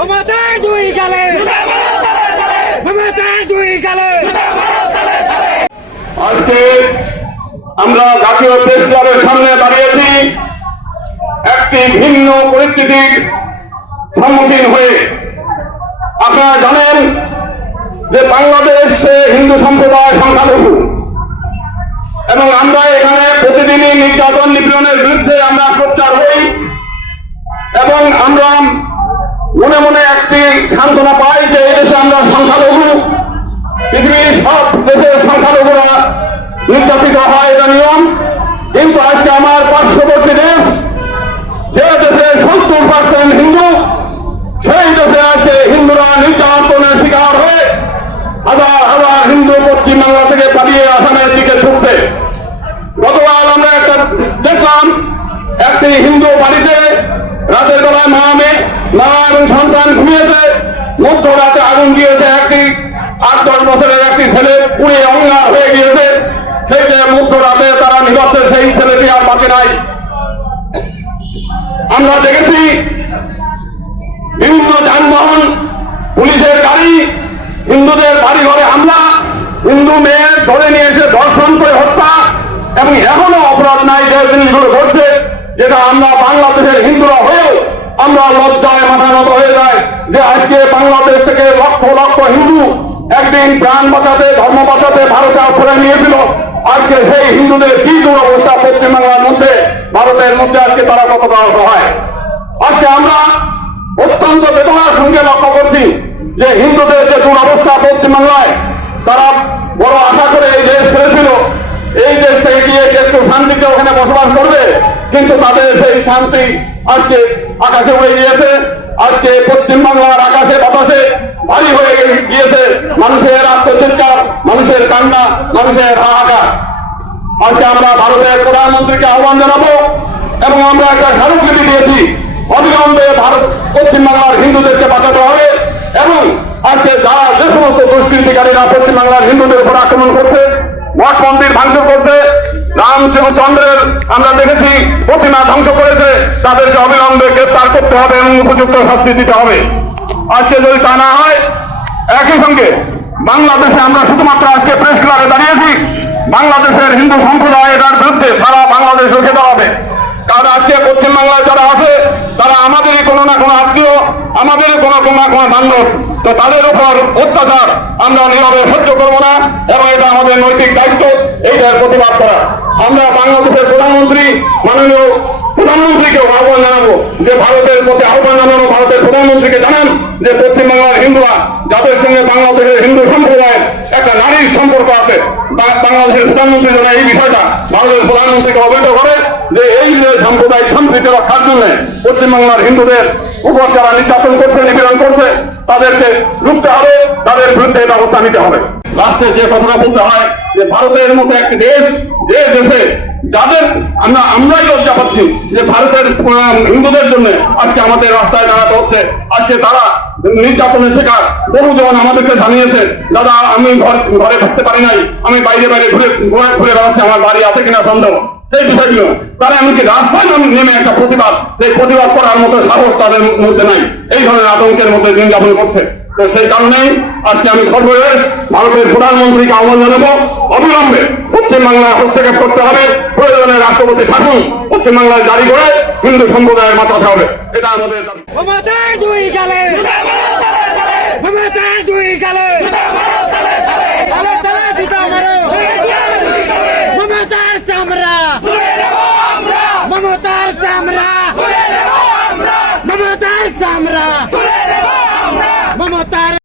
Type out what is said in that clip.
মমতার দুই গালে। মমতার দুই গালে। আজকে আমরা জাতীয় প্রেস ক্লাবের সামনে দাঁড়িয়েছি। একটি ভিন্ন পরিস্থিতির সম্মুখীন হয়ে। আপনারা জানেন যে বাংলাদেশে হিন্দু সম্প্রদায় সংখ্যালঘু। এবং আমরা এখানে প্রতিদিনই নির্যাতন নিপীড়নের বিরুদ্ধে আমরা সোচ্চার হই। এবং আমরা মনে মনে একটি সান্ত্বনা পাই যে এই দেশে আমরা সংখ্যালঘু। পৃথিবীর সব দেশের সংখ্যালঘুরা নির্যাতিত হয়, এটা নিয়ম। কিন্তু আজকে আমার পার্শ্ববর্তী দেশ, যে দেশে সত্তর পার্সেন্ট হিন্দু, সেই দেশে আজকে হিন্দুরা নির্যাতনের শিকার হয়ে হাজার হাজার হিন্দু পশ্চিমবাংলা থেকে পালিয়ে আসামের দিকে ছুটছে। গতকাল আমরা একটা দেখলাম, একটি হিন্দু বাড়িতে রাতের বেলায় মা সন্তান ঘুমিয়েছে, মধ্যরাতে আগুন দিয়েছে একটি, আট, দশ বছরের একটি ছেলে পুড়ে অঙ্গার হয়ে গিয়েছে। সেই যে মধ্যরাতে তারা নিবাসে, সেই ছেলেটি আর বাঁচে নাই। আমরা দেখেছি বিভিন্ন যানবাহন, পুলিশের গাড়ি, হিন্দুদের বাড়ি ঘরে হামলা, হিন্দু মেয়ে ধরে নিয়ে এসে ধর্ষণ করে হত্যা, এবং এখনও অপরাধ নাই যে জিনিসগুলো ঘটছে, যেটা আমরা বাংলাদেশের হিন্দুরা হয়েও আমরা লজ্জায় মাথা নত হয়ে যায় যে আজকে বাংলাদেশ থেকে লক্ষ লক্ষ হিন্দু একদিন প্রাণ বাঁচাতে, ধর্ম বাঁচাতে ভারতে আশ্রয় নিয়েছিল। আজকে সেই হিন্দুদের কি দুরবস্থা পশ্চিমবাংলার মধ্যে, ভারতের মধ্যে আজকে তারা কতটা অসহায়? আজকে আমরা অত্যন্ত বেদনার সঙ্গে লক্ষ্য করছি যে হিন্দুদের যে দুরবস্থা পশ্চিমবাংলায়, তারা বড় আশা করে এই দেশ ছেড়েছিল। এই দেশ থেকে গিয়ে একটু শান্তিতে ওখানে বসবাস করবে, কিন্তু তাদের সেই শান্তি আজকে আকাশে উড়ে গিয়েছে। আজকে পশ্চিমবাংলার আকাশে বাতাসে ভারী হয়ে গিয়েছে। মানুষের আত্মচিৎকার, মানুষের কান্না, মানুষের হাহাকার। আজকে আমরা ভারতের প্রধানমন্ত্রীকে আহ্বান জানাব এবং আমরা একটা স্মারকলিপি দিয়েছি। অবিলম্বে ভারত পশ্চিমবাংলার হিন্দুদেরকে বাঁচাতে হবে এবং আজকে যারা যে সমস্ত দুষ্কৃতিকারীরা পশ্চিমবাংলার হিন্দুদের উপর আক্রমণ করছে, মঠ মন্দির ভাঙচুর করছে, রামচন্দ্রের আমরা দেখেছি প্রতিমা ধ্বংস করেছে, তাদেরকে অবিলম্বে গ্রেপ্তার করতে হবে এবং উপযুক্ত শাস্তি দিতে হবে। আজকে যদি তা না হয়, একই সঙ্গে বাংলাদেশে আমরা শুধুমাত্র আজকে প্রেস ক্লাবে দাঁড়িয়েছি। বাংলাদেশের হিন্দু সম্প্রদায় এটার বিরুদ্ধে সারা বাংলাদেশ রুখে দাঁড়াবে। কারণ আজকে পশ্চিমবাংলায় যারা আছে, তারা আমাদেরই কোনো না কোনো আত্মীয়, আমাদেরই কোনো কোনো না কোনো বান্ধব। তো তাদের উপর অত্যাচার আমরা নীরবে সহ্য করব না এবং এটা আমাদের নৈতিক দায়িত্ব, এইটার প্রতিবাদ করা। আমরা বাংলাদেশের প্রধানমন্ত্রী, মাননীয় প্রধানমন্ত্রীকে আহ্বান জানাব যে ভারতের প্রতি আহ্বান জানানো ভারতের প্রধানমন্ত্রীকে জানান যে পশ্চিমবাংলার হিন্দুরা যাদের সঙ্গে বাংলাদেশের হিন্দু সম্প্রদায়ের একটা নারীর সম্পর্ক আছে বাংলাদেশের প্রধানমন্ত্রী যেন এই বিষয়টা ভারতের প্রধানমন্ত্রীকে অবহিত করে যে এই সাম্প্রদায়িক সম্প্রীতি রক্ষার জন্য পশ্চিমবাংলার হিন্দুদের উপর যারা নির্যাতন করছে, নিপীড়ন করছে, তাদেরকে রুখতে হবে, তাদের বিরুদ্ধে ব্যবস্থা নিতে হবে। লাস্টে যে কথাটা বলতে হয় যে ভারতের মতো একটি দেশ, যে দেশে যাদের আমরা, আমরাই লজ্জা পাচ্ছি যে ভারতের হিন্দুদের জন্য আজকে আমাদের রাস্তায় দাঁড়াতে হচ্ছে। আজকে তারা নির্যাতনের শিকার। বহুজন আমাদেরকে জানিয়েছে, দাদা, আমি ঘর- ঘরে থাকতে পারি নাই। আমি বাইরে বাইরে ঘুরে ঘুরে ঘুরে বেড়াচ্ছি। আমার বাড়ি আছে কিনা সন্দেহ? সেই বিষয়গুলো, তারা এমনকি রাস্তায় নেমে একটা প্রতিবাদ। সেই প্রতিবাদ করার মতো সাহস তাদের মধ্যে নাই। এই ধরনের আতঙ্কের মধ্যে দিন যাপন করছে। তো সেই কারণেই আজকে আমি সর্বশেষ ভারতের প্রধানমন্ত্রীকে আহ্বান জানাব। অবিলম্বে পশ্চিমবাংলায় হস্তক্ষেপ করতে হবে। প্রয়োজনে রাষ্ট্রপতি শাসন পশ্চিমবাংলায় জারি করে হিন্দু সম্প্রদায়ের মাথাতে হবে। এটা আমাদের চামড়া মমতার চামড়া মমতার চামড়া।